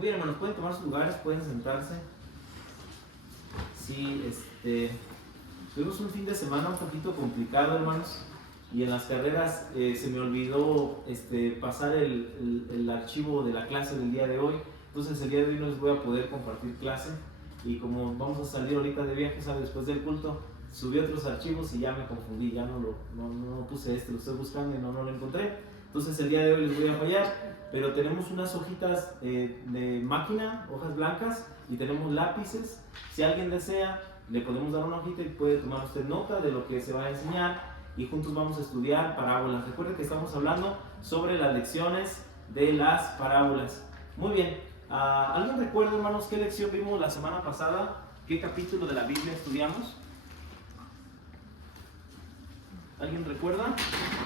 Muy bien, hermanos, pueden tomar sus lugares, pueden sentarse. Sí, tuvimos un fin de semana un poquito complicado, hermanos, y en las carreras se me olvidó pasar el archivo de la clase del día de hoy. Entonces el día de hoy no les voy a poder compartir clase, y como vamos a salir ahorita de viaje, ¿sabe? Después del culto, subí otros archivos y ya me confundí, ya no puse lo estoy buscando y no lo encontré. Entonces el día de hoy les voy a fallar, pero tenemos unas hojitas de máquina, hojas blancas, y tenemos lápices. Si alguien desea, le podemos dar una hojita y puede tomar usted nota de lo que se va a enseñar, y juntos vamos a estudiar parábolas. Recuerden que estamos hablando sobre las lecciones de las parábolas. Muy bien, ¿alguien recuerda, hermanos, qué lección vimos la semana pasada? ¿Qué capítulo de la Biblia estudiamos? ¿Alguien recuerda?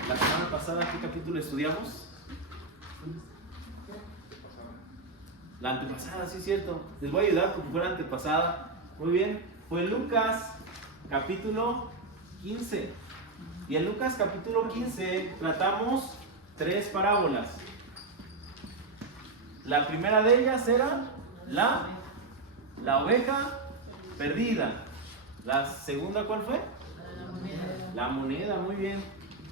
La semana pasada, ¿qué capítulo estudiamos? La antepasada, sí es cierto. Les voy a ayudar porque fue la antepasada. Muy bien, fue Lucas capítulo 15. Y en Lucas capítulo 15 tratamos 3 parábolas. La primera de ellas era la oveja perdida. La segunda, ¿cuál fue? La moneda, muy bien.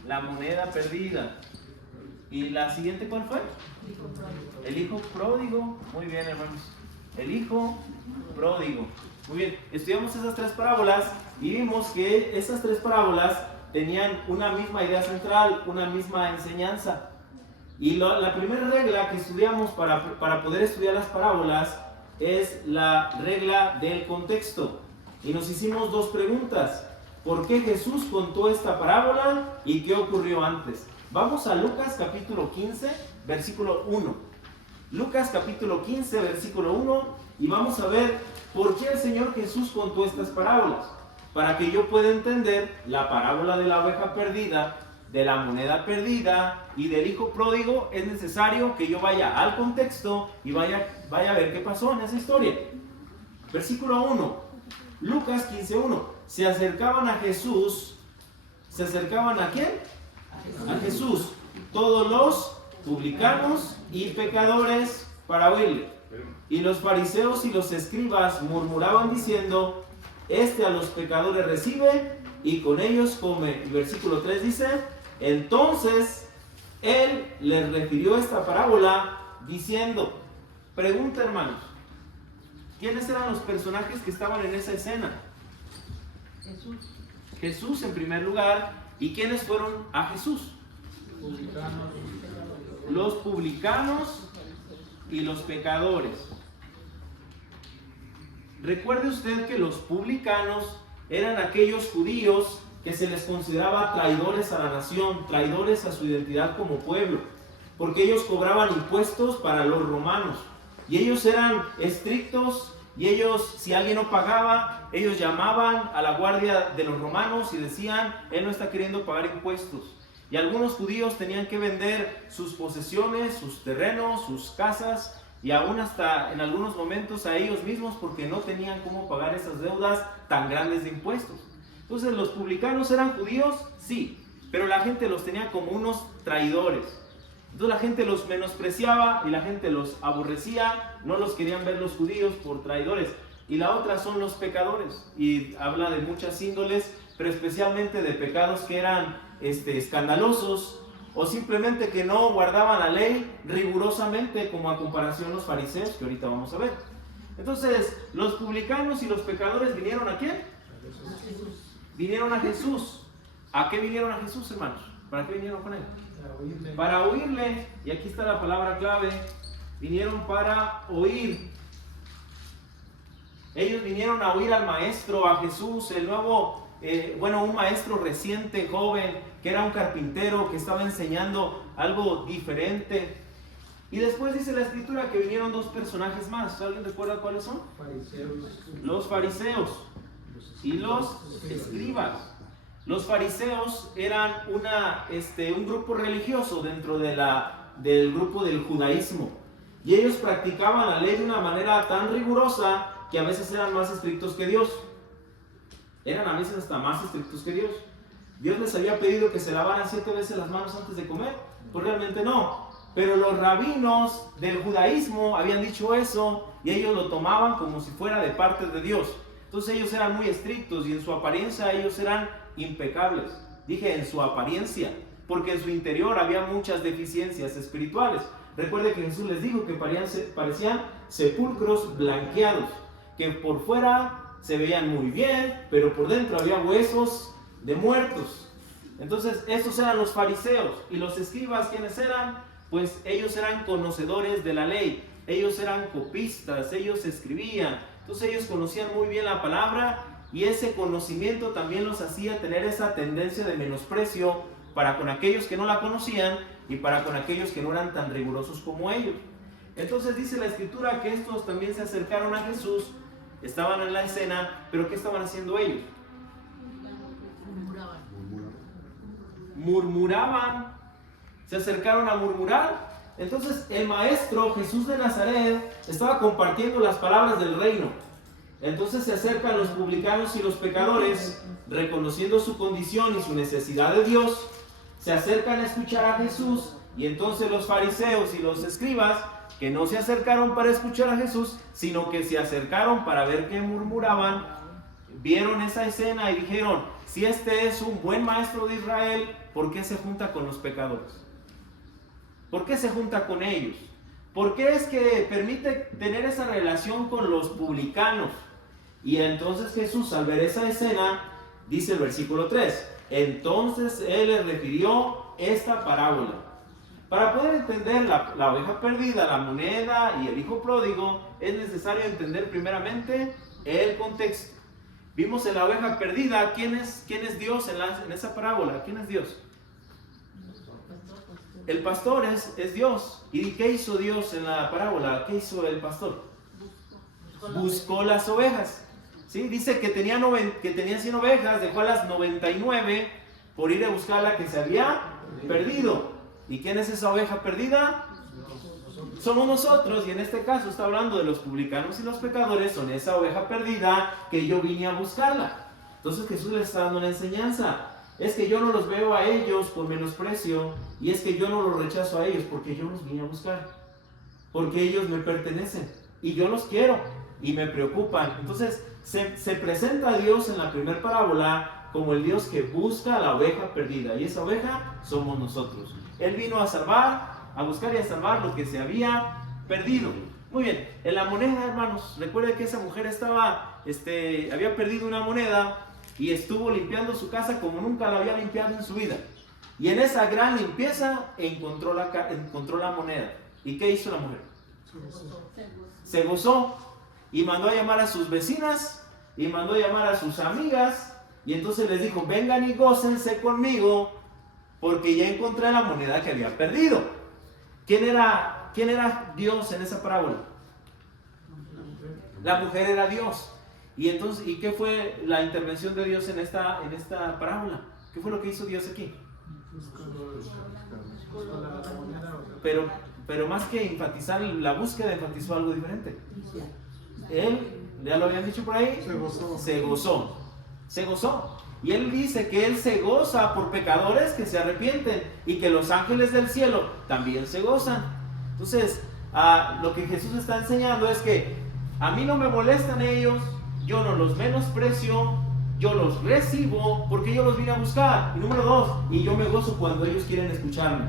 La moneda perdida. ¿Y la siguiente cuál fue? El hijo pródigo. Muy bien, hermanos. El hijo pródigo. Muy bien. Estudiamos esas 3 parábolas y vimos que esas 3 parábolas tenían una misma idea central, una misma enseñanza. Y la primera regla que estudiamos para poder estudiar las parábolas es la regla del contexto. Y nos hicimos 2 preguntas. ¿Por qué Jesús contó esta parábola y qué ocurrió antes? Vamos a Lucas capítulo 15, versículo 1. Lucas capítulo 15, versículo 1, y vamos a ver por qué el Señor Jesús contó estas parábolas. Para que yo pueda entender la parábola de la oveja perdida, de la moneda perdida y del hijo pródigo, es necesario que yo vaya al contexto y vaya a ver qué pasó en esa historia. Versículo 1, Lucas 15:1. Se acercaban a Jesús. ¿Se acercaban a quién? A Jesús. Todos los publicanos y pecadores para oírle. Y los fariseos y los escribas murmuraban diciendo: este a los pecadores recibe y con ellos come. Y versículo 3 dice: entonces él les refirió esta parábola diciendo. Pregunta, hermanos, ¿quiénes eran los personajes que estaban en esa escena? Jesús en primer lugar. ¿Y quiénes fueron a Jesús? Los publicanos y los pecadores. Recuerde usted que los publicanos eran aquellos judíos que se les consideraba traidores a la nación, traidores a su identidad como pueblo, porque ellos cobraban impuestos para los romanos, y ellos eran estrictos, y ellos, si alguien no pagaba, ellos llamaban a la guardia de los romanos y decían: él no está queriendo pagar impuestos. Y algunos judíos tenían que vender sus posesiones, sus terrenos, sus casas, y aún hasta en algunos momentos a ellos mismos, porque no tenían cómo pagar esas deudas tan grandes de impuestos. Entonces, ¿los publicanos eran judíos? Sí, pero la gente los tenía como unos traidores. Entonces la gente los menospreciaba y la gente los aborrecía, no los querían ver los judíos por traidores. Y la otra son los pecadores, y habla de muchas índoles, pero especialmente de pecados que eran escandalosos, o simplemente que no guardaban la ley rigurosamente, como a comparación los fariseos, que ahorita vamos a ver. Entonces, los publicanos y los pecadores ¿vinieron a quién? A Jesús. Vinieron a Jesús. ¿A qué vinieron a Jesús, hermanos? ¿Para qué vinieron con él? Para oírle. Y aquí está la palabra clave. Vinieron para oír. Ellos vinieron a oír al maestro, a Jesús, el nuevo, un maestro reciente, joven, que era un carpintero, que estaba enseñando algo diferente. Y después dice la escritura que vinieron 2 personajes más. ¿Alguien recuerda cuáles son? Los fariseos y los escribas. Los fariseos eran un grupo religioso dentro del grupo del judaísmo. Y ellos practicaban la ley de una manera tan rigurosa que a veces eran más estrictos que Dios. Eran a veces hasta más estrictos que Dios. Dios les había pedido que se lavaran 7 veces las manos antes de comer. Pues realmente no. Pero los rabinos del judaísmo habían dicho eso y ellos lo tomaban como si fuera de parte de Dios. Entonces ellos eran muy estrictos y en su apariencia ellos eran impecables. Dije en su apariencia, porque en su interior había muchas deficiencias espirituales. Recuerde que Jesús les dijo que parecían sepulcros blanqueados, que por fuera se veían muy bien, pero por dentro había huesos de muertos. Entonces estos eran los fariseos. Y los escribas, ¿quiénes eran? Pues ellos eran conocedores de la ley, ellos eran copistas, ellos escribían. Entonces ellos conocían muy bien la palabra y ese conocimiento también los hacía tener esa tendencia de menosprecio para con aquellos que no la conocían y para con aquellos que no eran tan rigurosos como ellos. Entonces dice la escritura que estos también se acercaron a Jesús, estaban en la escena, pero ¿qué estaban haciendo ellos? Murmuraban, se acercaron a murmurar. Entonces el maestro Jesús de Nazaret estaba compartiendo las palabras del reino. Entonces se acercan los publicanos y los pecadores, reconociendo su condición y su necesidad de Dios, se acercan a escuchar a Jesús. Y entonces los fariseos y los escribas, que no se acercaron para escuchar a Jesús, sino que se acercaron para ver qué murmuraban, vieron esa escena y dijeron: si este es un buen maestro de Israel, ¿por qué se junta con los pecadores? ¿Por qué se junta con ellos? ¿Por qué es que permite tener esa relación con los publicanos? Y entonces Jesús, al ver esa escena, dice el versículo 3, entonces Él les refirió esta parábola. Para poder entender la oveja perdida, la moneda y el hijo pródigo, es necesario entender primeramente el contexto. Vimos en la oveja perdida, ¿quién es Dios en esa parábola? ¿Quién es Dios? El pastor es Dios. ¿Y qué hizo Dios en la parábola? ¿Qué hizo el pastor? Buscó las ovejas. ¿Sí? Dice que tenía 100 ovejas, dejó a las 99 por ir a buscar la que se había perdido. ¿Y quién es esa oveja perdida? Somos nosotros, y en este caso está hablando de los publicanos y los pecadores, son esa oveja perdida que yo vine a buscarla. Entonces Jesús les está dando una enseñanza. Es que yo no los veo a ellos por menosprecio, y es que yo no los rechazo a ellos porque yo los vine a buscar, porque ellos me pertenecen y yo los quiero y me preocupan. Entonces se presenta a Dios en la primera parábola como el Dios que busca a la oveja perdida, y esa oveja somos nosotros. Él vino a salvar, a buscar y a salvar lo que se había perdido. Muy bien, en la moneda, hermanos, recuerde que esa mujer había perdido una moneda y estuvo limpiando su casa como nunca la había limpiado en su vida. Y en esa gran limpieza encontró la moneda. ¿Y qué hizo la mujer? Se gozó y mandó a llamar a sus vecinas y mandó a llamar a sus amigas, y entonces les dijo: vengan y gócense conmigo porque ya encontré la moneda que había perdido. ¿Quién era Dios en esa parábola? La mujer era Dios. Y entonces, ¿y qué fue la intervención de Dios en esta parábola? ¿Qué fue lo que hizo Dios aquí? Pero más que enfatizar la búsqueda, enfatizó algo diferente. Él, ya lo habían dicho por ahí, se gozó. Y él dice que él se goza por pecadores que se arrepienten, y que los ángeles del cielo también se gozan. Entonces, lo que Jesús está enseñando es que a mí no me molestan ellos, yo no los menosprecio, yo los recibo porque yo los vine a buscar. Y número 2, y yo me gozo cuando ellos quieren escucharme,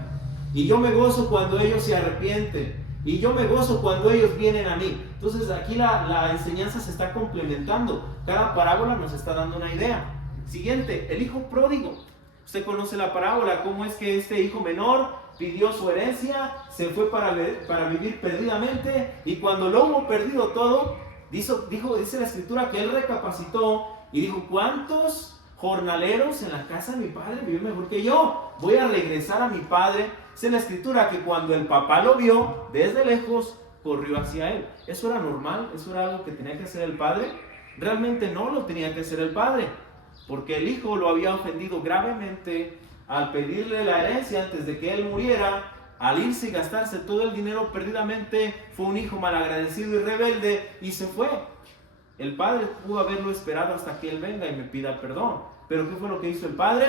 y yo me gozo cuando ellos se arrepienten, y yo me gozo cuando ellos vienen a mí. Entonces aquí la enseñanza se está complementando. Cada parábola nos está dando una idea. Siguiente, el hijo pródigo. Usted conoce la parábola, cómo es que este hijo menor pidió su herencia, se fue para vivir perdidamente, y cuando lo hubo perdido todo, dice la escritura que él recapacitó y dijo: ¿cuántos jornaleros en la casa de mi padre viven mejor que yo? Voy a regresar a mi padre. Dice la escritura que cuando el papá lo vio desde lejos, corrió hacia él. ¿Eso era normal? ¿Eso era algo que tenía que hacer el padre? Realmente no lo tenía que hacer el padre, porque el hijo lo había ofendido gravemente al pedirle la herencia antes de que él muriera. Al irse y gastarse todo el dinero perdidamente, fue un hijo malagradecido y rebelde y se fue. El padre pudo haberlo esperado hasta que él venga y me pida perdón. Pero ¿qué fue lo que hizo el padre?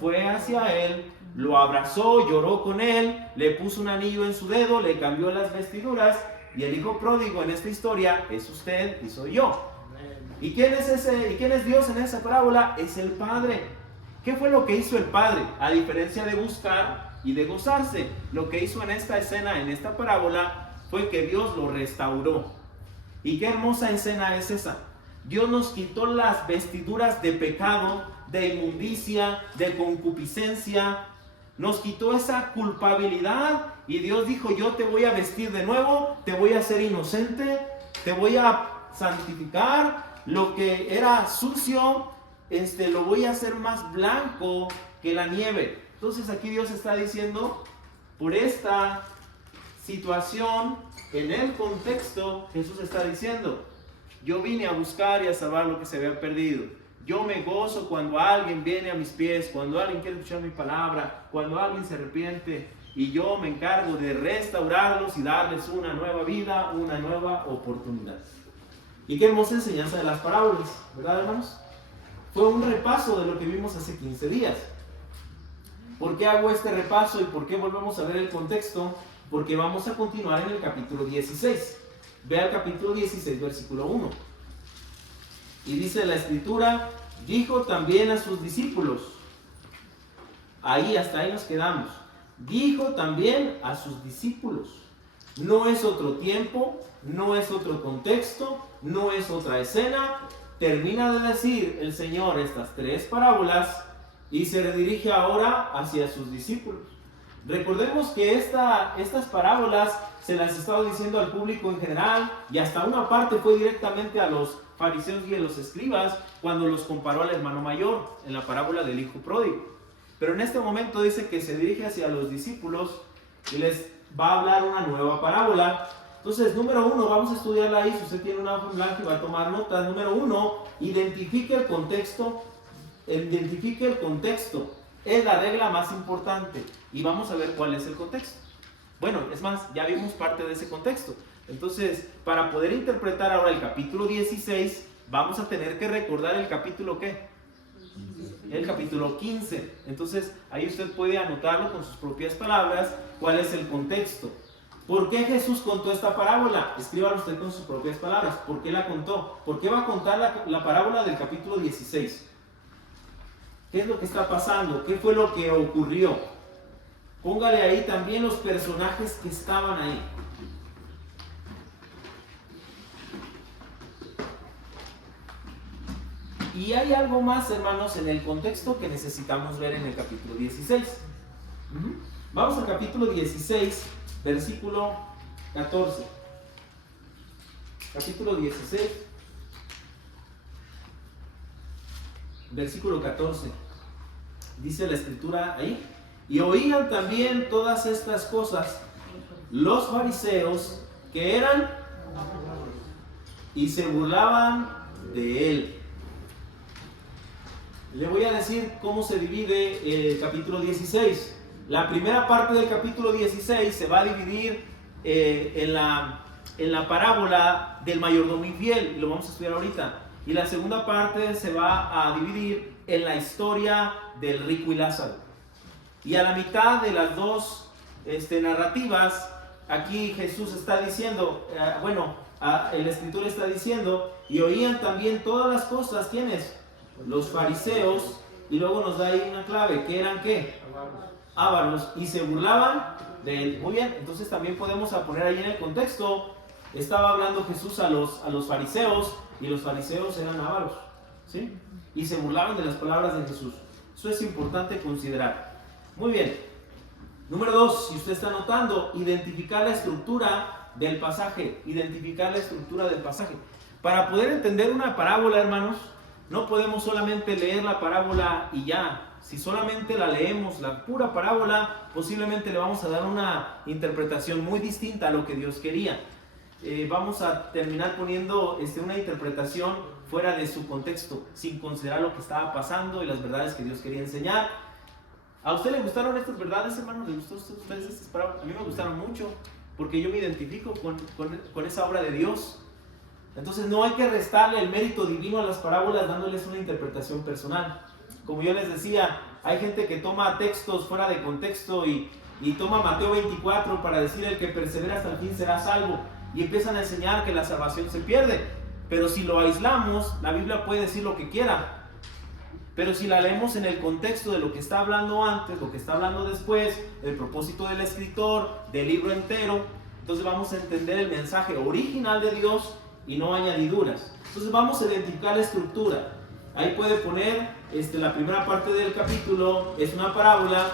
fue hacia él, lo abrazó, lloró con él, le puso un anillo en su dedo, le cambió las vestiduras, y el hijo pródigo en esta historia es usted y soy yo. ¿Y quién es ese? ¿Y quién es Dios en esa parábola? Es el Padre. ¿Qué fue lo que hizo el Padre? A diferencia de buscar y de gozarse, lo que hizo en esta escena, en esta parábola, fue que Dios lo restauró. ¿Y qué hermosa escena es esa? Dios nos quitó las vestiduras de pecado, de inmundicia, de concupiscencia. Nos quitó esa culpabilidad y Dios dijo: yo te voy a vestir de nuevo, te voy a hacer inocente, te voy a santificar. Lo que era sucio, lo voy a hacer más blanco que la nieve. Entonces aquí Dios está diciendo, por esta situación, en el contexto, Jesús está diciendo: yo vine a buscar y a salvar lo que se había perdido. Yo me gozo cuando alguien viene a mis pies, cuando alguien quiere escuchar mi palabra, cuando alguien se arrepiente, y yo me encargo de restaurarlos y darles una nueva vida, una nueva oportunidad. Y qué hermosa enseñanza de las parábolas, ¿verdad, hermanos? Fue un repaso de lo que vimos hace 15 días. ¿Por qué hago este repaso y por qué volvemos a ver el contexto? Porque vamos a continuar en el capítulo 16. Ve al capítulo 16, versículo 1. Y dice la escritura: dijo también a sus discípulos. Hasta ahí nos quedamos. Dijo también a sus discípulos. No es otro tiempo, no es otro contexto, no es otra escena. Termina de decir el Señor estas 3 parábolas y se redirige ahora hacia sus discípulos. Recordemos que estas parábolas se las estaba diciendo al público en general, y hasta una parte fue directamente a los fariseos y a los escribas cuando los comparó al hermano mayor en la parábola del hijo pródigo. Pero en este momento dice que se dirige hacia los discípulos y les va a hablar una nueva parábola. Entonces, número 1, vamos a estudiarla ahí. Si usted tiene una hoja en blanco y va a tomar notas. Número 1, identifique el contexto. Identifique el contexto. Es la regla más importante. Y vamos a ver cuál es el contexto. Bueno, es más, ya vimos parte de ese contexto. Entonces, para poder interpretar ahora el capítulo 16, vamos a tener que recordar el capítulo ¿qué? El capítulo 15. Entonces, ahí usted puede anotarlo con sus propias palabras, cuál es el contexto. ¿Por qué Jesús contó esta parábola? Escríbalo usted con sus propias palabras. ¿Por qué la contó? ¿Por qué va a contar la parábola del capítulo 16? ¿Qué es lo que está pasando? ¿Qué fue lo que ocurrió? Póngale ahí también los personajes que estaban ahí. Y hay algo más, hermanos, en el contexto que necesitamos ver en el capítulo 16. Vamos al capítulo 16, versículo 14. Capítulo 16, versículo 14. Dice la escritura ahí: y oían también todas estas cosas los fariseos, que eran, y se burlaban de él. Le voy a decir cómo se divide el capítulo 16. La primera parte del capítulo 16 se va a dividir en la parábola del mayordomo infiel, y lo vamos a estudiar ahorita. Y la segunda parte se va a dividir en la historia del rico y Lázaro. Y a la mitad de las dos narrativas, aquí Jesús está diciendo, el escritor está diciendo: y oían también todas las cosas, ¿quiénes? Los fariseos. Y luego nos da ahí una clave, que eran ¿qué? Ávaros, y se burlaban de él. Muy bien, entonces también podemos poner ahí en el contexto. Estaba hablando Jesús a los fariseos, y los fariseos eran ávaros, ¿sí? Y se burlaban de las palabras de Jesús. Eso es importante considerar. Muy bien. Número 2, si usted está anotando, identificar la estructura del pasaje. Identificar la estructura del pasaje. Para poder entender una parábola, hermanos, no podemos solamente leer la parábola y ya. Si solamente la leemos, la pura parábola, posiblemente le vamos a dar una interpretación muy distinta a lo que Dios quería. Vamos a terminar poniendo una interpretación fuera de su contexto, sin considerar lo que estaba pasando y las verdades que Dios quería enseñar. ¿A usted le gustaron estas verdades, hermanos? ¿Le gustó a ustedes estas parábolas? A mí me gustaron mucho, porque yo me identifico con esa obra de Dios. Entonces no hay que restarle el mérito divino a las parábolas dándoles una interpretación personal. Como yo les decía, Hay gente que toma textos fuera de contexto y toma Mateo 24 para decir el que persevera hasta el fin será salvo. Y empiezan a enseñar que la salvación se pierde. Pero si lo aislamos, la Biblia puede decir lo que quiera. Pero si la leemos en el contexto de lo que está hablando antes, lo que está hablando después, el propósito del escritor, del libro entero, entonces vamos a entender el mensaje original de Dios y no añadiduras. Entonces vamos a identificar la estructura. Ahí puede poner la primera parte del capítulo, es una parábola,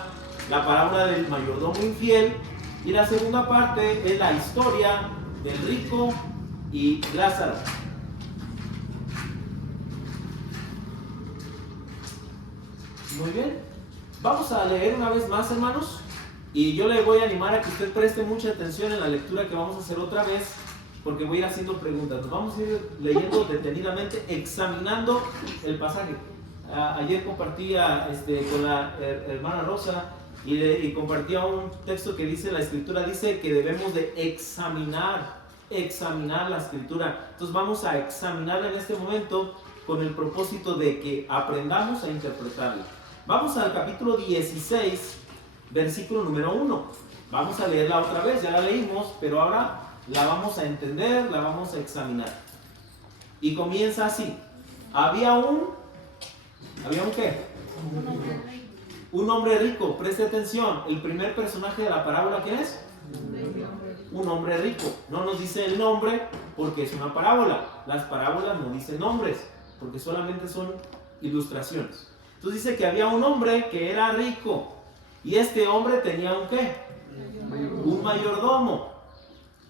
la parábola del mayordomo infiel, y la segunda parte es la historia del rico y Lázaro. Muy bien, vamos a leer una vez más, hermanos, y yo le voy a animar a que usted preste mucha atención en la lectura que vamos a hacer otra vez, porque voy a ir haciendo preguntas. Nos vamos a ir leyendo detenidamente, examinando el pasaje. Ayer compartía con la hermana Rosa y compartía un texto que dice, la escritura dice que debemos de examinar la escritura. Entonces vamos a examinarla en este momento con el propósito de que aprendamos a interpretarla. Vamos al capítulo 16, versículo número 1. Vamos a leerla otra vez, ya la leímos, pero ahora la vamos a entender, la vamos a examinar. Y comienza así. ¿Había un qué? Un hombre rico. Preste atención. El primer personaje de la parábola, ¿quién es? Un hombre rico. No nos dice el nombre porque es una parábola. Las parábolas no dicen nombres porque solamente son ilustraciones. Entonces dice que había un hombre que era rico. Y este hombre tenía un ¿qué? Un mayordomo.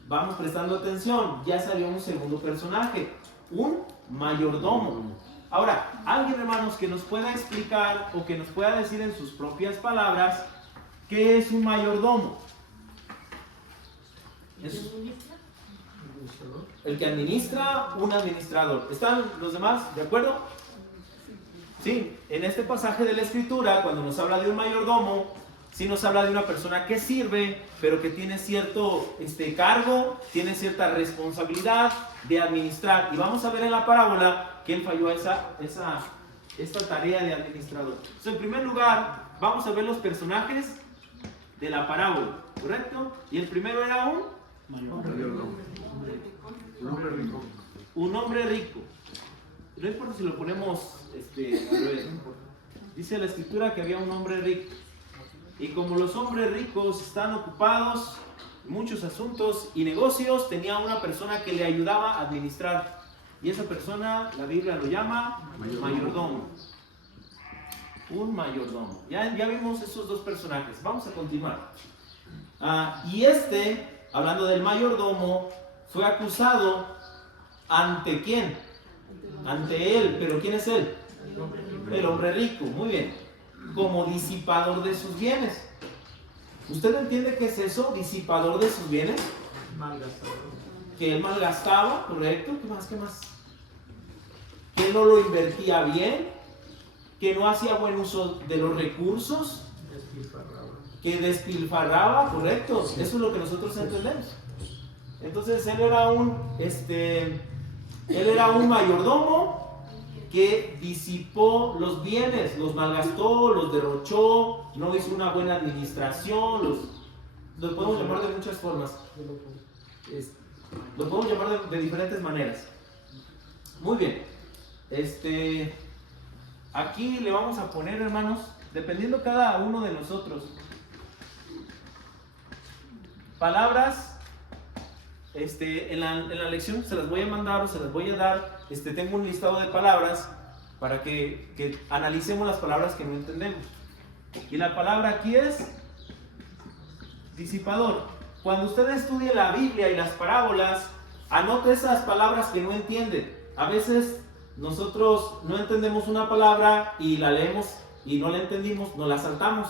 Vamos prestando atención. Ya salió un segundo personaje. Un mayordomo. Ahora, alguien, hermanos, que nos pueda explicar o que nos pueda decir en sus propias palabras ¿qué es un mayordomo? Es el que administra, un administrador. ¿Están los demás de acuerdo? Sí, en este pasaje de la Escritura, cuando nos habla de un mayordomo, sí nos habla de una persona que sirve, pero que tiene cierto cargo, tiene cierta responsabilidad de administrar. Y vamos a ver en la parábola que él falló a esta tarea de administrador. Entonces, en primer lugar, vamos a ver los personajes de la parábola, ¿correcto? Y el primero era un mayordomo. Un hombre rico. No importa si lo ponemos al revés, no importa. Dice la Escritura que había un hombre rico. Y como los hombres ricos están ocupados en muchos asuntos y negocios, tenía una persona que le ayudaba a administrar. Y esa persona, la Biblia lo llama mayordomo. Un mayordomo. Ya vimos esos dos personajes. Vamos a continuar. Y hablando del mayordomo, fue acusado ¿ante quién? Ante él. ¿Pero quién es él? El hombre rico. Muy bien. Como disipador de sus bienes. ¿Usted entiende qué es eso? Disipador de sus bienes. Malgastador. Que él malgastaba, correcto. ¿Qué más? Que no lo invertía bien. Que no hacía buen uso de los recursos. Que despilfarraba, correcto. Eso es lo que nosotros entendemos. Entonces él era un mayordomo que disipó los bienes, los malgastó, los derrochó, no hizo una buena administración, los podemos llamar de muchas formas, los podemos llamar de diferentes maneras. Muy bien, aquí le vamos a poner, hermanos, dependiendo cada uno de nosotros, palabras. En la lección se las voy a mandar o se las voy a dar. Tengo un listado de palabras para que analicemos las palabras que no entendemos. Y la palabra aquí es disipador. Cuando usted estudie la Biblia y las parábolas, anote esas palabras que no entiende. A veces nosotros no entendemos una palabra y la leemos y no la entendimos, nos la saltamos.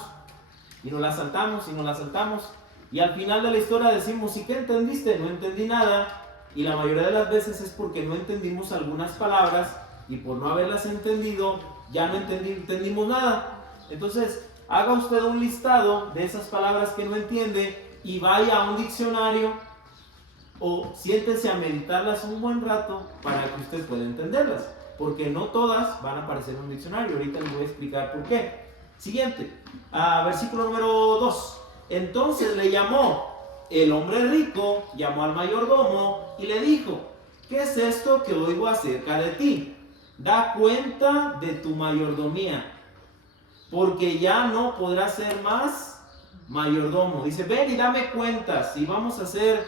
Y nos la saltamos y nos la saltamos. Y al final de la historia decimos, ¿y qué entendiste? No entendí nada. Y la mayoría de las veces es porque no entendimos algunas palabras y por no haberlas entendido, ya no entendimos nada. Entonces, haga usted un listado de esas palabras que no entiende y vaya a un diccionario o siéntese a meditarlas un buen rato para que usted pueda entenderlas. Porque no todas van a aparecer en un diccionario. Ahorita les voy a explicar por qué. Siguiente, versículo número 2. Entonces le llamó el hombre rico, llamó al mayordomo y le dijo: ¿qué es esto que oigo acerca de ti? Da cuenta de tu mayordomía, porque ya no podrás ser más mayordomo. Dice: ven y dame cuentas y vamos a hacer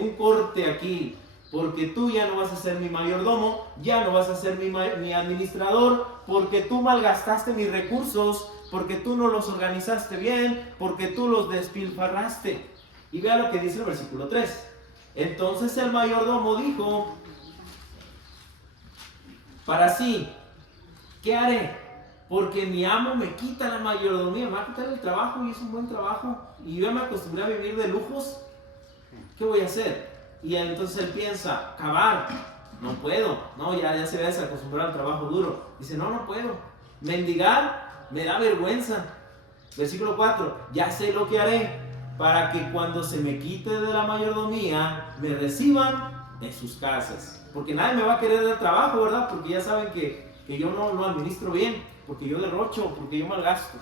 un corte aquí, porque tú ya no vas a ser mi mayordomo, ya no vas a ser mi administrador, porque tú malgastaste mis recursos, porque tú no los organizaste bien, porque tú los despilfarraste. Y vea lo que dice el versículo 3. Entonces el mayordomo dijo para sí: ¿qué haré? Porque mi amo me quita la mayordomía, me va a quitar el trabajo, y es un buen trabajo, y yo me acostumbré a vivir de lujos. ¿Qué voy a hacer? Y entonces él piensa: cavar, no puedo, no, ya se ve desacostumbrado al trabajo duro. Dice: no puedo. Mendigar, me da vergüenza. Versículo 4, ya sé lo que haré, para que cuando se me quite de la mayordomía, me reciban en sus casas. Porque nadie me va a querer dar trabajo, ¿verdad? Porque ya saben que yo no administro bien, porque yo derrocho, porque yo malgasto.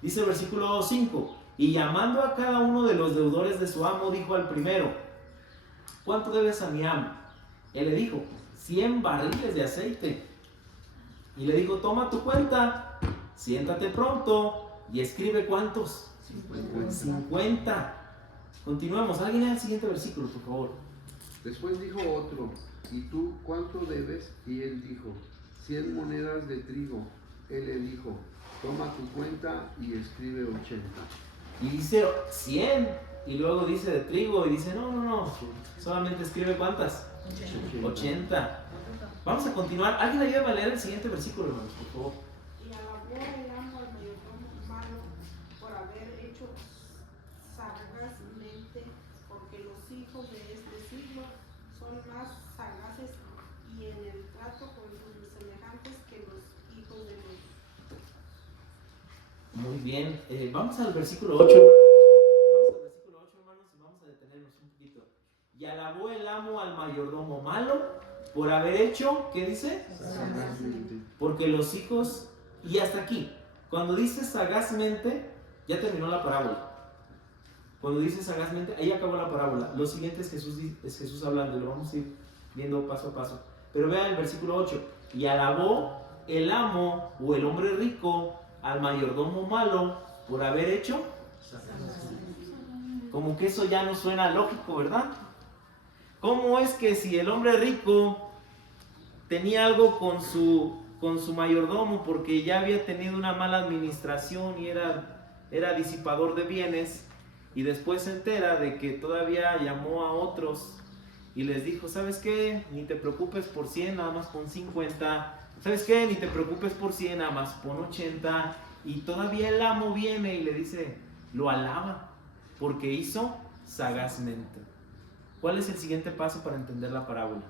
Dice el versículo 5, y llamando a cada uno de los deudores de su amo, dijo al primero: ¿cuánto debes a mi amo? Él le dijo: 100 barriles de aceite. Y le dijo: toma tu cuenta, siéntate pronto y escribe ¿cuántos? 50. Continuemos. Alguien lee el siguiente versículo, por favor. Después dijo otro: ¿y tú cuánto debes? Y él dijo: 100 monedas de trigo. Él le dijo: toma tu cuenta y escribe 80. Y dice 100, y luego dice de trigo, y dice no, solamente escribe ¿cuántas? 80. Vamos a continuar. Alguien ayúdame a leer el siguiente versículo, hermanos, por favor. Y alabó el amo al mayordomo malo por haber hecho sagazmente, porque los hijos de este siglo son más sagaces y en el trato con sus semejantes que los hijos de los. Muy bien, vamos al versículo 8. Vamos al versículo 8, hermanos, y vamos a detenernos un poquito. Y alabó el amo al mayordomo malo por haber hecho, ¿qué dice? Sagazmente. Porque los hijos, y hasta aquí, cuando dice sagazmente, ya terminó la parábola. Cuando dice sagazmente, ahí acabó la parábola. Lo siguiente es Jesús hablando, y lo vamos a ir viendo paso a paso. Pero vean el versículo 8. Y alabó el amo o el hombre rico al mayordomo malo por haber hecho. Como que eso ya no suena lógico, ¿verdad? ¿Cómo es que si el hombre rico tenía algo con su mayordomo porque ya había tenido una mala administración y era disipador de bienes, y después se entera de que todavía llamó a otros y les dijo: ¿sabes qué? Ni te preocupes por 100, nada más pon 50. ¿Sabes qué? Ni te preocupes por 100, nada más pon 80. Y todavía el amo viene y le dice, lo alaba, porque hizo sagazmente. ¿Cuál es el siguiente paso para entender la parábola?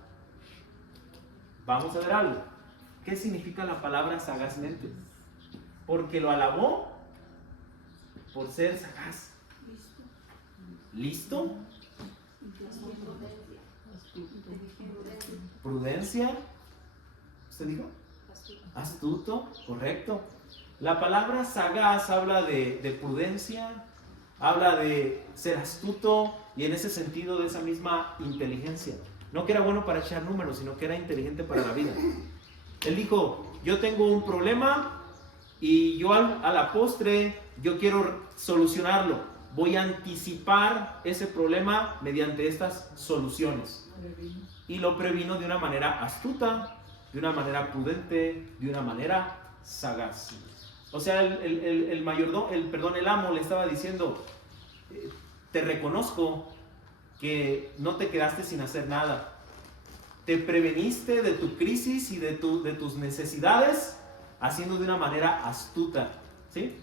Vamos a ver algo. ¿Qué significa la palabra sagazmente? Porque lo alabó por ser sagaz. ¿Listo? Prudencia. ¿Usted dijo? Astuto, correcto. La palabra sagaz habla de prudencia, habla de ser astuto, y en ese sentido de esa misma inteligencia. No que era bueno para echar números, sino que era inteligente para la vida. Él dijo: yo tengo un problema y yo a la postre yo quiero solucionarlo. Voy a anticipar ese problema mediante estas soluciones. Y lo previno de una manera astuta, de una manera prudente, de una manera sagaz. O sea, el amo le estaba diciendo: te reconozco que no te quedaste sin hacer nada. Te preveniste de tu crisis y de tus necesidades haciendo de una manera astuta, ¿sí?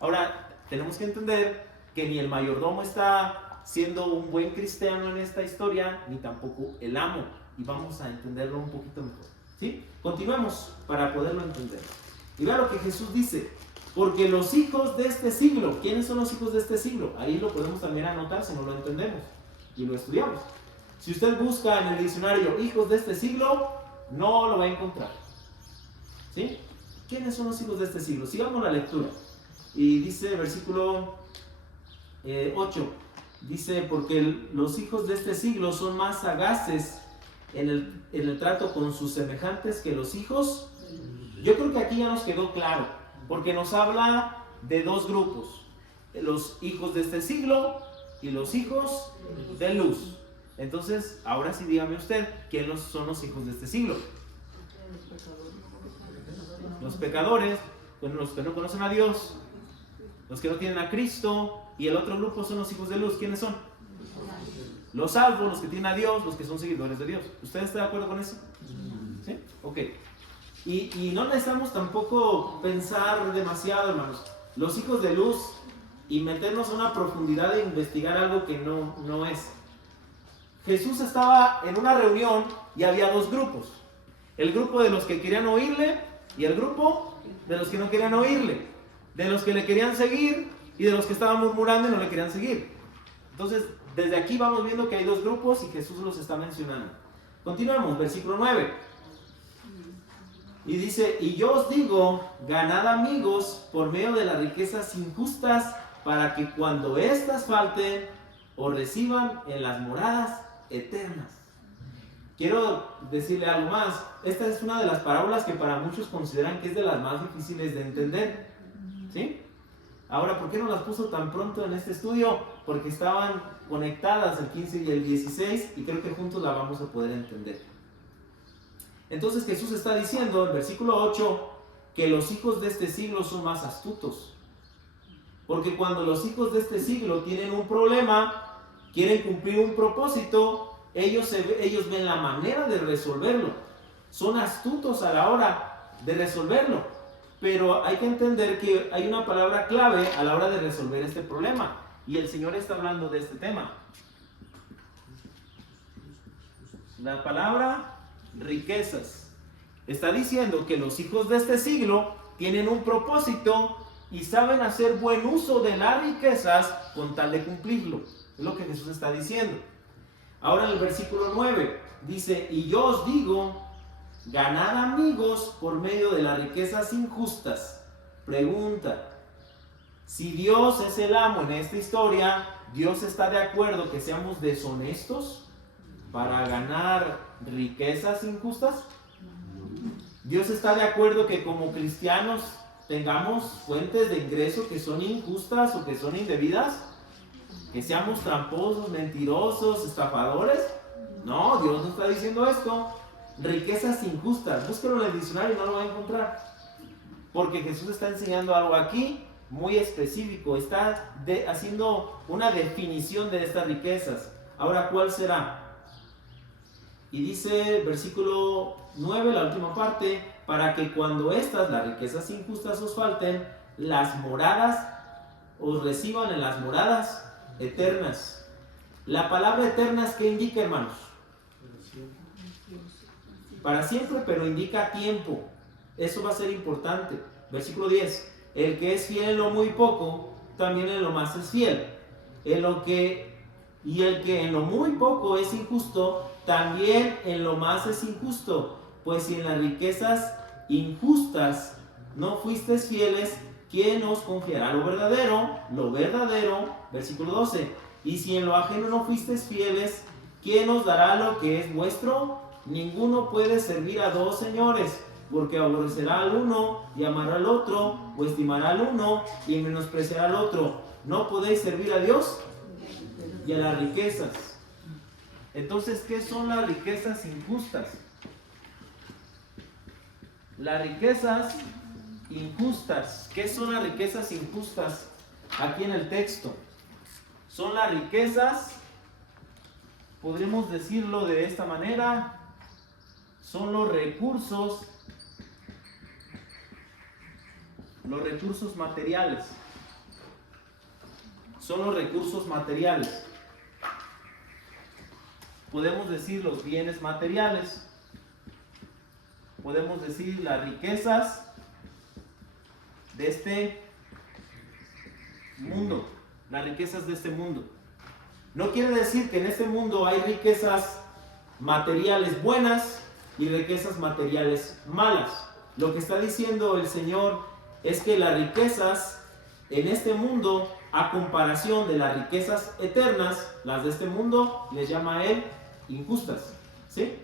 Ahora, tenemos que entender que ni el mayordomo está siendo un buen cristiano en esta historia, ni tampoco el amo. Y vamos a entenderlo un poquito mejor, ¿sí? Continuemos para poderlo entender. Y vea lo que Jesús dice: porque los hijos de este siglo. ¿Quiénes son los hijos de este siglo? Ahí lo podemos también anotar si no lo entendemos y lo estudiamos. Si usted busca en el diccionario hijos de este siglo, no lo va a encontrar, ¿sí? ¿Quiénes son los hijos de este siglo? Sigamos la lectura. Y dice versículo 8, dice, porque los hijos de este siglo son más sagaces en el trato con sus semejantes que los hijos. Yo creo que aquí ya nos quedó claro, porque nos habla de dos grupos, los hijos de este siglo y los hijos de luz. Entonces, ahora sí dígame usted, ¿quiénes son los hijos de este siglo? Los pecadores, los que no conocen a Dios, los que no tienen a Cristo, y el otro grupo son los hijos de luz. ¿Quiénes son? Los salvos, los que tienen a Dios, los que son seguidores de Dios. ¿Usted está de acuerdo con eso? ¿Sí? Ok. Y no necesitamos tampoco pensar demasiado, hermanos. Los hijos de luz y meternos a una profundidad de investigar algo que no es. Jesús estaba en una reunión y había dos grupos. El grupo de los que querían oírle y el grupo de los que no querían oírle. De los que le querían seguir y de los que estaban murmurando y no le querían seguir. Entonces, desde aquí vamos viendo que hay dos grupos y Jesús los está mencionando. Continuamos, versículo 9. Y dice, y yo os digo, ganad amigos por medio de las riquezas injustas, para que cuando éstas falten, os reciban en las moradas eternas. Quiero decirle algo más. Esta es una de las parábolas que para muchos consideran que es de las más difíciles de entender. ¿Sí? Ahora, ¿por qué no las puso tan pronto en este estudio? Porque estaban conectadas el 15 y el 16 y creo que juntos la vamos a poder entender. Entonces Jesús está diciendo en versículo 8 que los hijos de este siglo son más astutos. Porque cuando los hijos de este siglo tienen un problema, quieren cumplir un propósito, ellos ven la manera de resolverlo. Son astutos a la hora de resolverlo. Pero hay que entender que hay una palabra clave a la hora de resolver este problema. Y el Señor está hablando de este tema. La palabra riquezas. Está diciendo que los hijos de este siglo tienen un propósito y saben hacer buen uso de las riquezas con tal de cumplirlo. Es lo que Jesús está diciendo. Ahora en el versículo 9 dice, y yo os digo, ganad amigos por medio de las riquezas injustas. Pregunta, si Dios es el amo en esta historia, ¿Dios está de acuerdo que seamos deshonestos para ganar riquezas injustas? ¿Dios está de acuerdo que como cristianos tengamos fuentes de ingreso que son injustas o que son indebidas? ¿Que seamos tramposos, mentirosos, estafadores? No, Dios no está diciendo esto. Riquezas injustas, búsquelo en el diccionario y no lo va a encontrar. Porque Jesús está enseñando algo aquí muy específico. Está haciendo una definición de estas riquezas. Ahora, ¿cuál será? Y dice versículo 9, la última parte, para que cuando estas, las riquezas injustas, os falten, las moradas os reciban en las moradas eternas. La palabra eternas, ¿qué indica, hermanos? Para siempre, pero indica tiempo. Eso va a ser importante. Versículo 10. El que es fiel en lo muy poco, también en lo más es fiel. Y el que en lo muy poco es injusto, también en lo más es injusto. Pues si en las riquezas injustas no fuisteis fieles, ¿quién os confiará lo verdadero? Lo verdadero, versículo 12. Y si en lo ajeno no fuisteis fieles, ¿quién os dará lo que es vuestro? Ninguno puede servir a dos señores, porque aborrecerá al uno y amará al otro, o estimará al uno y menospreciará al otro. No podéis servir a Dios y a las riquezas. Entonces, ¿qué son las riquezas injustas? Las riquezas injustas. ¿Qué son las riquezas injustas? Aquí en el texto. Son las riquezas, podríamos decirlo de esta manera, son los recursos materiales. Son los recursos materiales. Podemos decir los bienes materiales. Podemos decir las riquezas de este mundo. Las riquezas de este mundo. No quiere decir que en este mundo hay riquezas materiales buenas y riquezas materiales malas. Lo que está diciendo el Señor es que las riquezas en este mundo, a comparación de las riquezas eternas, las de este mundo les llama a él injustas. ¿Sí?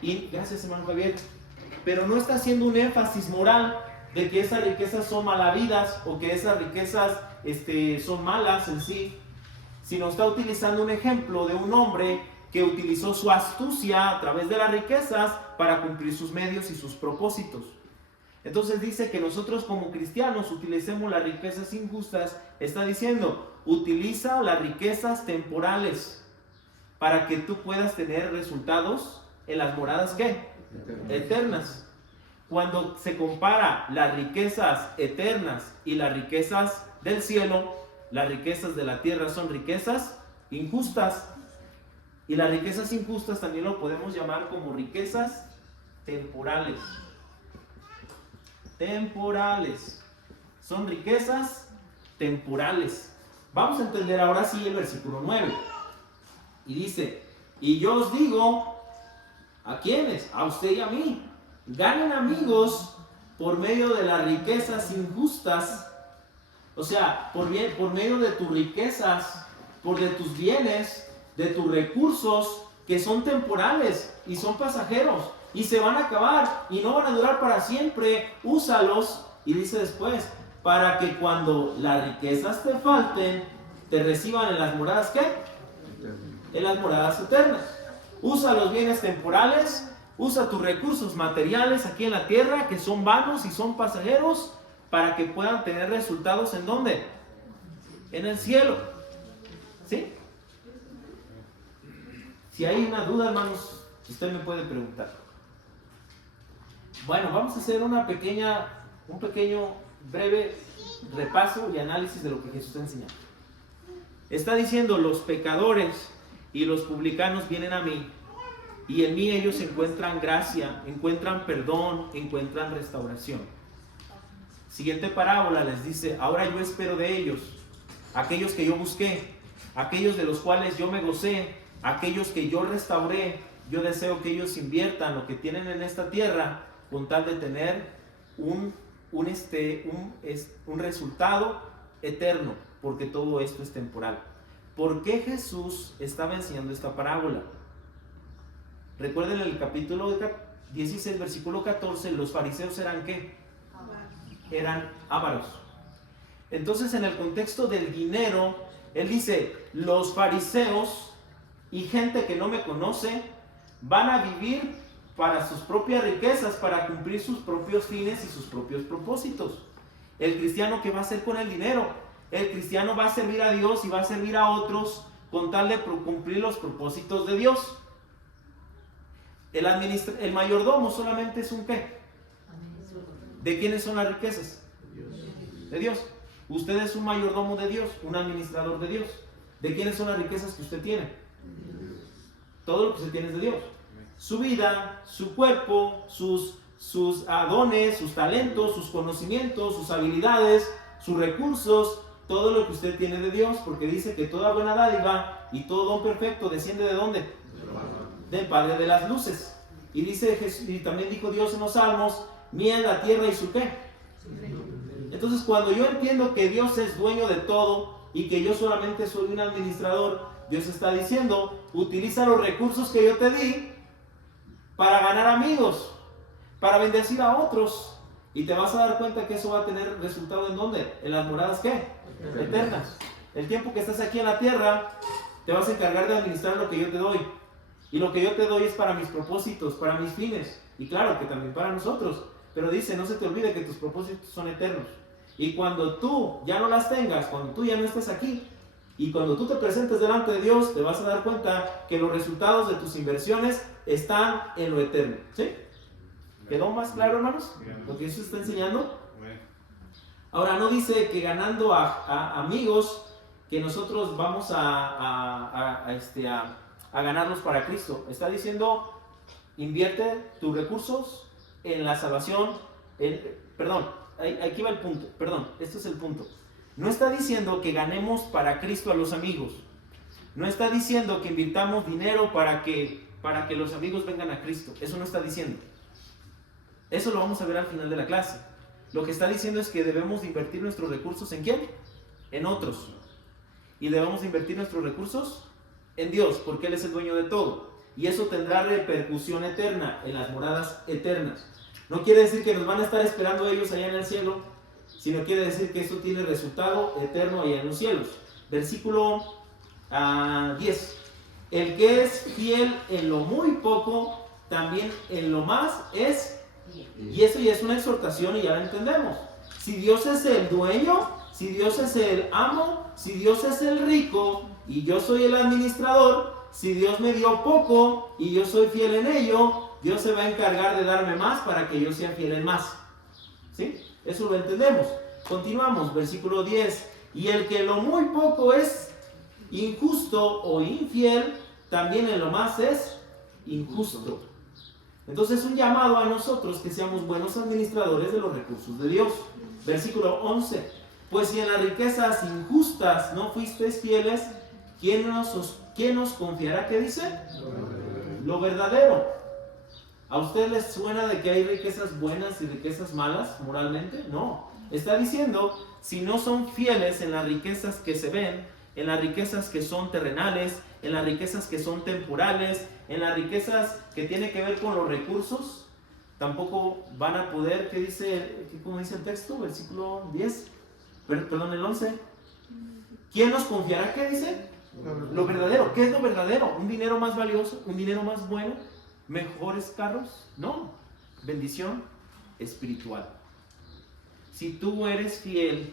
Y gracias, hermano Javier. Pero no está haciendo un énfasis moral de que esas riquezas son malavidas o que esas riquezas son malas en sí, sino está utilizando un ejemplo de un hombre que utilizó su astucia a través de las riquezas para cumplir sus medios y sus propósitos. Entonces dice que nosotros como cristianos utilicemos las riquezas injustas. Está diciendo, utiliza las riquezas temporales para que tú puedas tener resultados en las moradas ¿qué? Eternas. Cuando se compara las riquezas eternas y las riquezas del cielo, las riquezas de la tierra son riquezas injustas. Y las riquezas injustas también lo podemos llamar como riquezas temporales. Temporales. Son riquezas temporales. Vamos a entender ahora sí el versículo 9. Y dice, y yo os digo, ¿a quiénes? A usted y a mí. Ganen amigos por medio de las riquezas injustas. O sea, por medio de tus riquezas, de tus bienes, de tus recursos, que son temporales y son pasajeros y se van a acabar y no van a durar para siempre. Úsalos, y dice después, para que cuando las riquezas te falten, te reciban en las moradas ¿qué? En las moradas eternas. Usa los bienes temporales, usa tus recursos materiales aquí en la tierra, que son vanos y son pasajeros, para que puedan tener resultados ¿en dónde? En el cielo. ¿Sí? Si hay una duda, hermanos, usted me puede preguntar. Bueno, vamos a hacer un pequeño breve repaso y análisis de lo que Jesús está enseñando. Está diciendo, los pecadores y los publicanos vienen a mí, y en mí ellos encuentran gracia, encuentran perdón, encuentran restauración. Siguiente parábola les dice, ahora yo espero de ellos, aquellos que yo busqué, aquellos de los cuales yo me gocé, aquellos que yo restauré. Yo deseo que ellos inviertan lo que tienen en esta tierra con tal de tener un resultado eterno, porque todo esto es temporal. ¿Por qué Jesús estaba enseñando esta parábola? Recuerden el capítulo 16, versículo 14, los fariseos eran ¿qué? Eran ávaros. Entonces, en el contexto del dinero, él dice, los fariseos y gente que no me conoce van a vivir para sus propias riquezas, para cumplir sus propios fines y sus propios propósitos. El cristiano, ¿qué va a hacer con el dinero? El cristiano va a servir a Dios y va a servir a otros con tal de cumplir los propósitos de Dios. El mayordomo solamente es un ¿qué? ¿De quiénes son las riquezas? De Dios. Usted es un mayordomo de Dios, un administrador de Dios. ¿De quiénes son las riquezas que usted tiene? Todo lo que usted tiene es de Dios. Su vida, su cuerpo, sus dones, sus talentos, sus conocimientos, sus habilidades, sus recursos, todo lo que usted tiene de Dios, porque dice que toda buena dádiva y todo don perfecto desciende ¿de dónde? Del Padre de las luces. Y dice Jesús, y también dijo Dios en los Salmos, mía es la tierra y su ¿qué? Entonces, cuando yo entiendo que Dios es dueño de todo y que yo solamente soy un administrador, Dios está diciendo, utiliza los recursos que yo te di para ganar amigos, para bendecir a otros, y te vas a dar cuenta que eso va a tener resultado ¿en dónde? En las moradas ¿qué? Eternas. El tiempo que estás aquí en la tierra, te vas a encargar de administrar lo que yo te doy, y lo que yo te doy es para mis propósitos, para mis fines, y claro que también para nosotros, pero dice, no se te olvide que tus propósitos son eternos, y cuando tú ya no las tengas, cuando tú ya no estés aquí, y cuando tú te presentes delante de Dios, te vas a dar cuenta que los resultados de tus inversiones están en lo eterno. ¿Sí? ¿Quedó más claro, hermanos? Lo que Jesús está enseñando. Ahora, no dice que ganando a amigos, que nosotros vamos a ganarlos para Cristo. Está diciendo, invierte tus recursos en la salvación. Aquí va el punto. Este es el punto. No está diciendo que ganemos para Cristo a los amigos. No está diciendo que invirtamos dinero para que los amigos vengan a Cristo. Eso no está diciendo. Eso lo vamos a ver al final de la clase. Lo que está diciendo es que debemos de invertir nuestros recursos ¿en quién? En otros. Y debemos de invertir nuestros recursos en Dios, porque Él es el dueño de todo. Y eso tendrá repercusión eterna en las moradas eternas. No quiere decir que nos van a estar esperando ellos allá en el cielo, sino quiere decir que eso tiene resultado eterno allá en los cielos. Versículo 10. El que es fiel en lo muy poco, también en lo más es. Y eso ya es una exhortación y ya lo entendemos. Si Dios es el dueño, si Dios es el amo, si Dios es el rico y yo soy el administrador, si Dios me dio poco y yo soy fiel en ello, Dios se va a encargar de darme más para que yo sea fiel en más. ¿Sí? Eso lo entendemos. Continuamos, versículo 10. Y el que en lo muy poco es injusto o infiel, también en lo más es injusto. Entonces es un llamado a nosotros que seamos buenos administradores de los recursos de Dios. Versículo 11. Pues si en las riquezas injustas no fuisteis fieles, ¿quién nos confiará? ¿Qué dice? Lo verdadero. ¿A usted les suena de que hay riquezas buenas y riquezas malas moralmente? No. Está diciendo, si no son fieles en las riquezas que se ven, en las riquezas que son terrenales, en las riquezas que son temporales, en las riquezas que tienen que ver con los recursos, tampoco van a poder, ¿cómo dice el texto? Versículo 10, perdón, el 11. ¿Quién nos confiará? ¿Qué dice? Lo verdadero. ¿Qué es lo verdadero? ¿Un dinero más valioso? ¿Un dinero más bueno? ¿Mejores carros? No. Bendición espiritual. Si tú eres fiel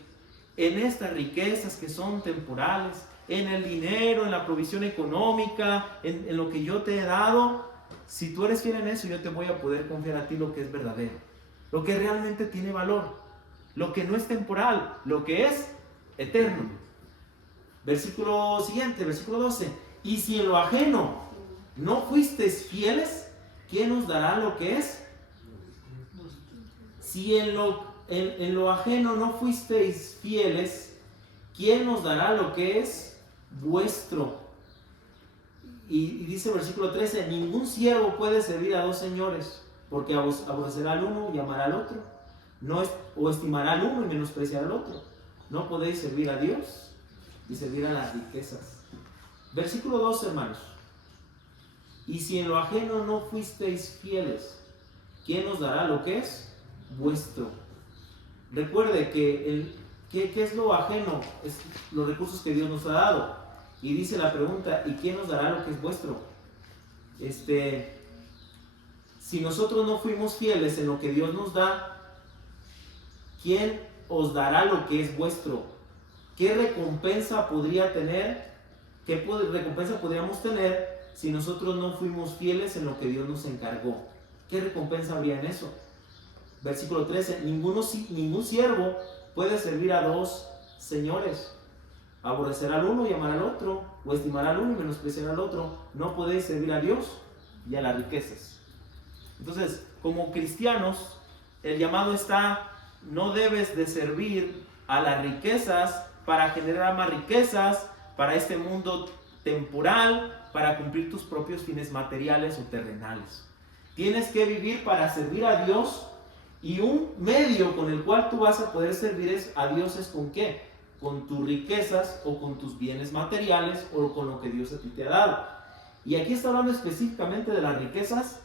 en estas riquezas que son temporales, en el dinero, en la provisión económica, en lo que yo te he dado, si tú eres fiel en eso, yo te voy a poder confiar a ti lo que es verdadero, lo que realmente tiene valor, lo que no es temporal, lo que es eterno. Versículo siguiente, versículo 12. Y si en lo ajeno no fuisteis fieles, ¿quién os dará lo que es? Si en lo ajeno no fuisteis fieles, ¿quién os dará lo que es vuestro? Y dice el versículo 13, ningún siervo puede servir a dos señores, porque aborrecerá al uno y amará al otro, o estimará al uno y menospreciará al otro. No podéis servir a Dios y servir a las riquezas. Versículo 12, hermanos. Y si en lo ajeno no fuisteis fieles, ¿quién os dará lo que es vuestro? Recuerde que ¿qué es lo ajeno? Es los recursos que Dios nos ha dado. Y dice la pregunta, ¿y quién nos dará lo que es vuestro? Si nosotros no fuimos fieles en lo que Dios nos da, ¿quién os dará lo que es vuestro? ¿Qué recompensa podría tener? ¿Qué recompensa podríamos tener si nosotros no fuimos fieles en lo que Dios nos encargó? ¿Qué recompensa habría en eso? Versículo 13, ningún siervo puede servir a dos señores. Aborrecer al uno y amar al otro, o estimar al uno y menospreciar al otro. No podéis servir a Dios y a las riquezas. Entonces, como cristianos, el llamado está, no debes de servir a las riquezas para generar más riquezas, para este mundo temporal, para cumplir tus propios fines materiales o terrenales. Tienes que vivir para servir a Dios, y un medio con el cual tú vas a poder servir a Dios es ¿con qué? Con tus riquezas o con tus bienes materiales o con lo que Dios a ti te ha dado. Y aquí está hablando específicamente de las riquezas,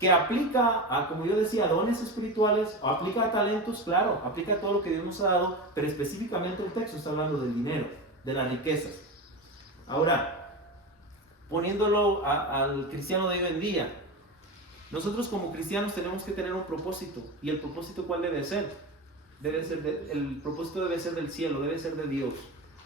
que aplica a, como yo decía, dones espirituales, aplica a talentos, claro, aplica a todo lo que Dios nos ha dado, pero específicamente el texto está hablando del dinero, de las riquezas. Ahora, poniéndolo al cristiano de hoy en día, nosotros como cristianos tenemos que tener un propósito. ¿Y el propósito cuál debe ser? El propósito debe ser del cielo, debe ser de Dios.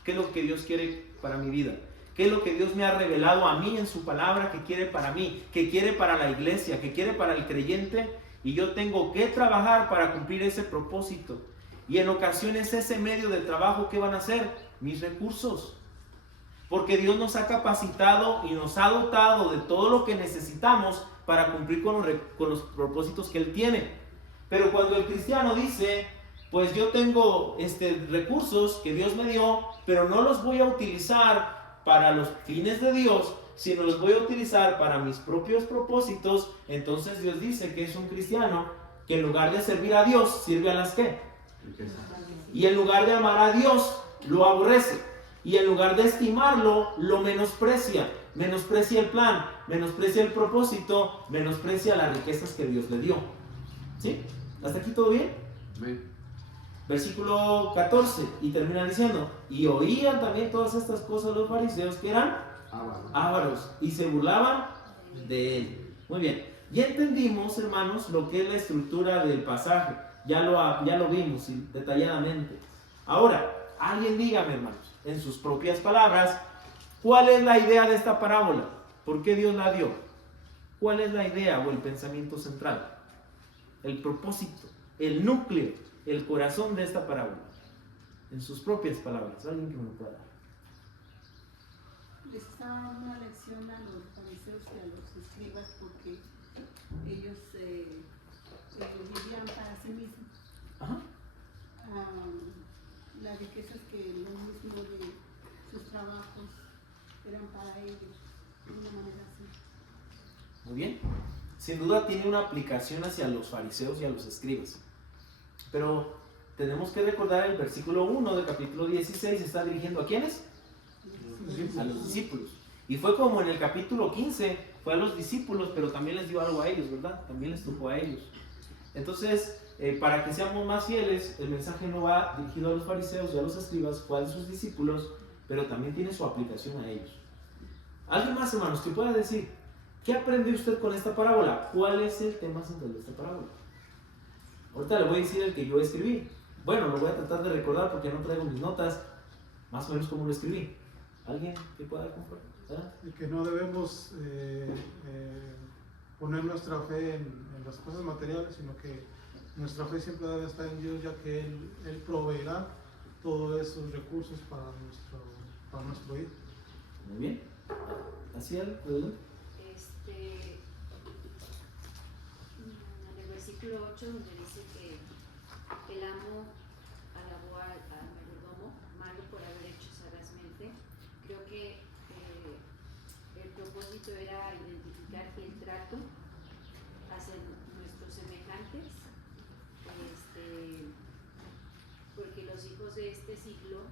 ¿Qué es lo que Dios quiere para mi vida? ¿Qué es lo que Dios me ha revelado a mí en su palabra que quiere para mí? Que quiere para la iglesia, que quiere para el creyente. Y yo tengo que trabajar para cumplir ese propósito. Y en ocasiones ese medio de trabajo, ¿qué van a hacer? Mis recursos. Porque Dios nos ha capacitado y nos ha dotado de todo lo que necesitamos para cumplir con los propósitos que Él tiene. Pero cuando el cristiano dice, pues yo tengo recursos que Dios me dio, pero no los voy a utilizar para los fines de Dios, sino los voy a utilizar para mis propios propósitos, entonces Dios dice que es un cristiano que en lugar de servir a Dios, sirve a las ¿qué? Riqueza. Y en lugar de amar a Dios, lo aborrece. Y en lugar de estimarlo, lo menosprecia. Menosprecia el plan, menosprecia el propósito, menosprecia las riquezas que Dios le dio. ¿Sí? ¿Hasta aquí todo bien? Amén. Versículo 14, y termina diciendo, y oían también todas estas cosas los fariseos que eran ávaros y se burlaban de él. Muy bien, ya entendimos, hermanos, lo que es la estructura del pasaje. Ya lo vimos detalladamente. Ahora, alguien dígame, hermanos, en sus propias palabras, ¿cuál es la idea de esta parábola? ¿Por qué Dios la dio? ¿Cuál es la idea o el pensamiento central? El propósito, el núcleo, el corazón de esta parábola. En sus propias palabras, alguien que me lo pueda dar. Les está dando una lección a los fariseos y a los escribas porque ellos vivían para sí mismos. Ajá. Las riquezas que lo mismo de sus trabajos eran para ellos, de una manera así. Muy bien. Sin duda tiene una aplicación hacia los fariseos y a los escribas. Pero tenemos que recordar el versículo 1 del capítulo 16, está dirigiendo ¿a quiénes? A los discípulos. Y fue como en el capítulo 15, fue a los discípulos, pero también les dio algo a ellos, ¿verdad? También les tocó a ellos. Entonces, para que seamos más fieles, el mensaje no va dirigido a los fariseos y a los escribas, fue a sus discípulos, pero también tiene su aplicación a ellos. ¿Alguien más, hermanos, que pueda decir, qué aprendió usted con esta parábola? ¿Cuál es el tema central de esta parábola? Ahorita le voy a decir el que yo escribí. Bueno, lo voy a tratar de recordar porque no traigo mis notas, más o menos como lo escribí. ¿Alguien que pueda compartir? Y que no debemos poner nuestra fe en las cosas materiales, sino que nuestra fe siempre debe estar en Dios, ya que Él proveerá todos esos recursos para nuestro vida. Muy bien. ¿Así es? ¿Adelante? En el versículo 8, donde dice que el amo alabó al mayordomo malo por haber hecho sagazmente, creo que el propósito era identificar que el trato hacia nuestros semejantes, porque los hijos de este siglo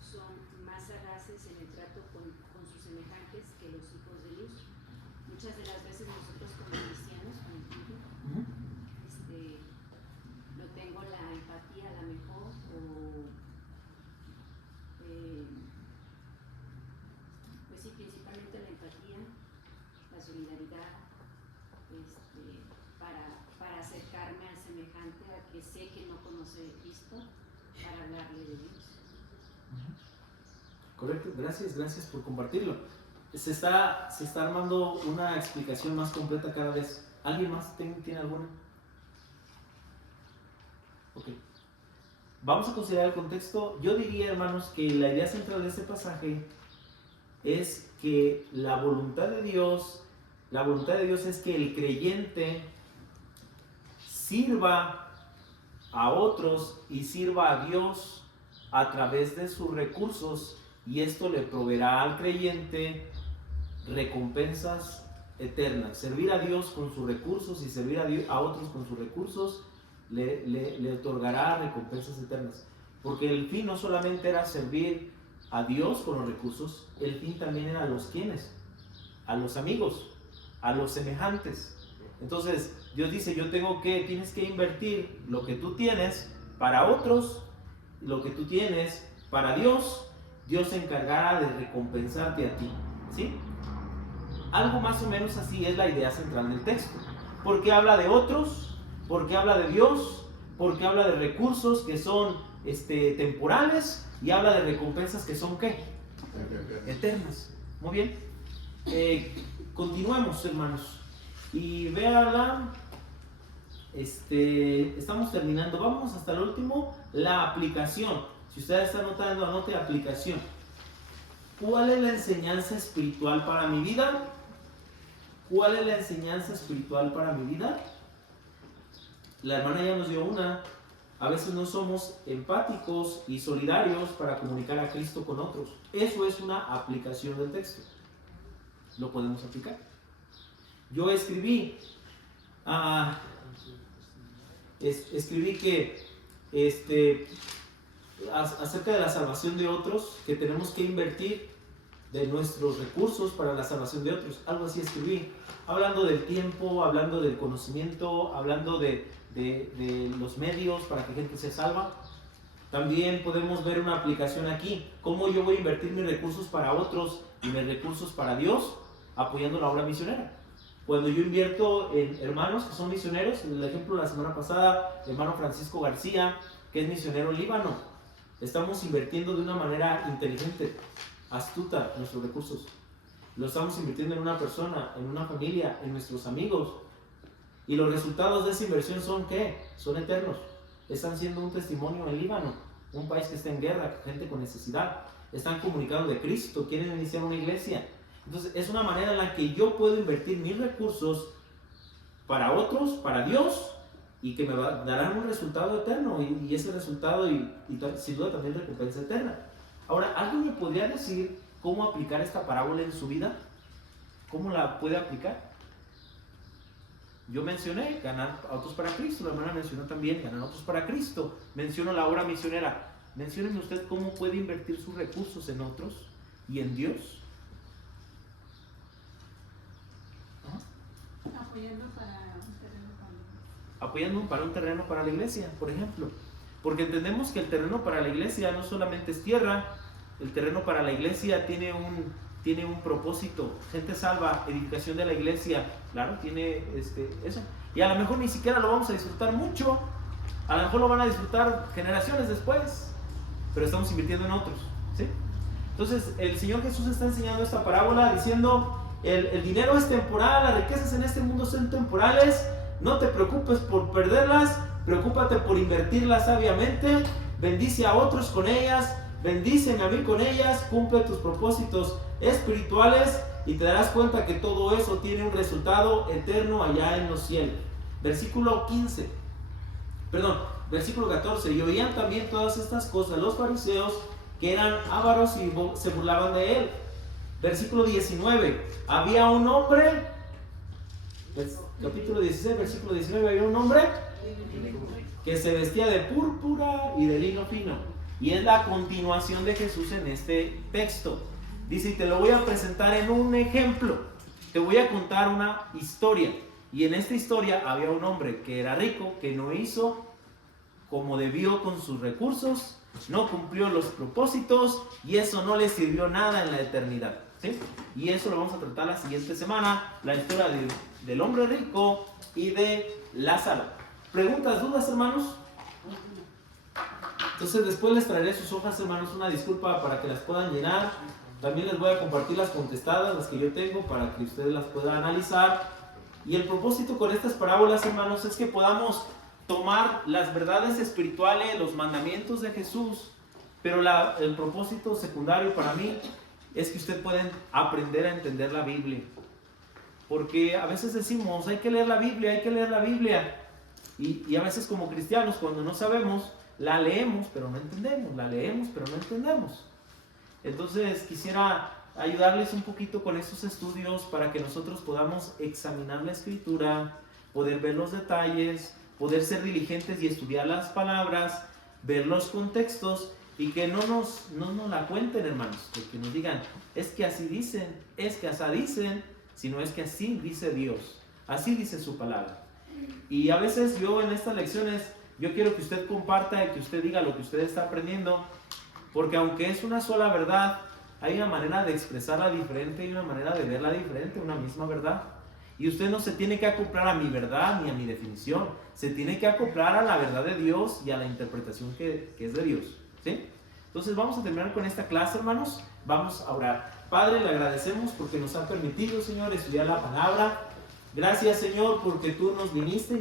son más sagaces en el trato con sus semejantes que los hijos de luz. Muchas de las veces nosotros como cristianos, no tengo la empatía a la mejor pues sí, principalmente la empatía, la solidaridad, para acercarme al semejante a que sé que no conoce de Cristo, para hablarle de Dios. Correcto, gracias por compartirlo. Se está armando una explicación más completa cada vez. ¿Alguien más tiene alguna? Ok. Vamos a considerar el contexto. Yo diría, hermanos, que la idea central de este pasaje es que la voluntad de Dios es que el creyente sirva a otros y sirva a Dios a través de sus recursos, y esto le proveerá al creyente recompensas eternas. Servir a Dios con sus recursos y servir a otros con sus recursos le otorgará recompensas eternas, porque el fin no solamente era servir a Dios con los recursos, el fin también era a los quienes, a los amigos, a los semejantes. Entonces Dios dice, tienes que invertir lo que tú tienes para otros, lo que tú tienes para Dios. Dios se encargará de recompensarte a ti, ¿sí? Algo más o menos así es la idea central del texto. ¿Por qué habla de otros? ¿Por qué habla de Dios? ¿Por qué habla de recursos que son temporales? Y habla de recompensas que son ¿qué? Eternas. Muy bien. Continuemos, hermanos. Y véanla. Estamos terminando. Vamos hasta el último. La aplicación. Si usted está anotando, anote aplicación. ¿Cuál es la enseñanza espiritual para mi vida? ¿Cuál es la enseñanza espiritual para mi vida? La hermana ya nos dio una. A veces no somos empáticos y solidarios para comunicar a Cristo con otros. Eso es una aplicación del texto. Lo podemos aplicar. Yo escribí, escribí que acerca de la salvación de otros, que tenemos que invertir de nuestros recursos para la salvación de otros. Algo así escribí, hablando del tiempo, hablando del conocimiento, hablando de los medios para que gente se salva. También podemos ver una aplicación aquí, cómo yo voy a invertir mis recursos para otros y mis recursos para Dios, apoyando la obra misionera. Cuando yo invierto en hermanos que son misioneros, el ejemplo de la semana pasada, el hermano Francisco García, que es misionero en Líbano, estamos invirtiendo de una manera inteligente, astuta, nuestros recursos. Lo estamos invirtiendo en una persona, en una familia, en nuestros amigos. Y los resultados de esa inversión son ¿qué? Son eternos. Están siendo un testimonio en Líbano, un país que está en guerra, gente con necesidad. Están comunicando de Cristo, quieren iniciar una iglesia. Entonces es una manera en la que yo puedo invertir mis recursos para otros, para Dios, y que me darán un resultado eterno, y ese resultado y sin duda también recompensa eterna. Ahora, ¿alguien me podría decir cómo aplicar esta parábola en su vida? ¿Cómo la puede aplicar? Yo mencioné ganar a otros para Cristo, la hermana mencionó también ganar a otros para Cristo, menciono la obra misionera. Mencióneme usted cómo puede invertir sus recursos en otros y en Dios. Apoyando para un terreno para la iglesia. Apoyando para un terreno para la iglesia, por ejemplo. Porque entendemos que el terreno para la iglesia no solamente es tierra, el terreno para la iglesia tiene un propósito. Gente salva, edificación de la iglesia, claro, tiene eso. Y a lo mejor ni siquiera lo vamos a disfrutar mucho, a lo mejor lo van a disfrutar generaciones después, pero estamos invirtiendo en otros, ¿sí? Entonces el Señor Jesús está enseñando esta parábola diciendo: el dinero es temporal, las riquezas en este mundo son temporales, no te preocupes por perderlas, preocúpate por invertirlas sabiamente, bendice a otros con ellas, bendíceme a mí con ellas, cumple tus propósitos espirituales y te darás cuenta que todo eso tiene un resultado eterno allá en los cielos. Versículo 14, y oían también todas estas cosas los fariseos, que eran ávaros y se burlaban de él. Versículo 19, había un hombre, capítulo 16, versículo 19, había un hombre que se vestía de púrpura y de lino fino. Y es la continuación de Jesús en este texto. Dice, y te lo voy a presentar en un ejemplo. Te voy a contar una historia. Y en esta historia había un hombre que era rico, que no hizo como debió con sus recursos, no cumplió los propósitos y eso no le sirvió nada en la eternidad, ¿sí? Y eso lo vamos a tratar la siguiente semana, la historia del hombre rico y de Lázaro. ¿Preguntas, dudas, hermanos? Entonces después les traeré sus hojas, hermanos, una disculpa para que las puedan llenar. También les voy a compartir las contestadas, las que yo tengo, para que ustedes las puedan analizar. Y el propósito con estas parábolas, hermanos, es que podamos tomar las verdades espirituales, los mandamientos de Jesús, pero el propósito secundario para mí es que ustedes pueden aprender a entender la Biblia. Porque a veces decimos, hay que leer la Biblia, hay que leer la Biblia. Y a veces como cristianos, cuando no sabemos, la leemos, pero no entendemos, la leemos, pero no entendemos. Entonces quisiera ayudarles un poquito con estos estudios para que nosotros podamos examinar la Escritura, poder ver los detalles, poder ser diligentes y estudiar las palabras, ver los contextos y que no nos la cuenten, hermanos, que nos digan, es que así dicen, es que así dicen, sino es que así dice Dios, así dice su palabra. Y a veces yo en estas lecciones, yo quiero que usted comparta y que usted diga lo que usted está aprendiendo, porque aunque es una sola verdad, hay una manera de expresarla diferente y una manera de verla diferente, una misma verdad. Y usted no se tiene que acoplar a mi verdad ni a mi definición, se tiene que acoplar a la verdad de Dios y a la interpretación que es de Dios, ¿sí? Entonces vamos a terminar con esta clase, hermanos. Vamos a orar. Padre, le agradecemos porque nos ha permitido, Señor, estudiar la palabra. Gracias, Señor, porque tú nos viniste y nos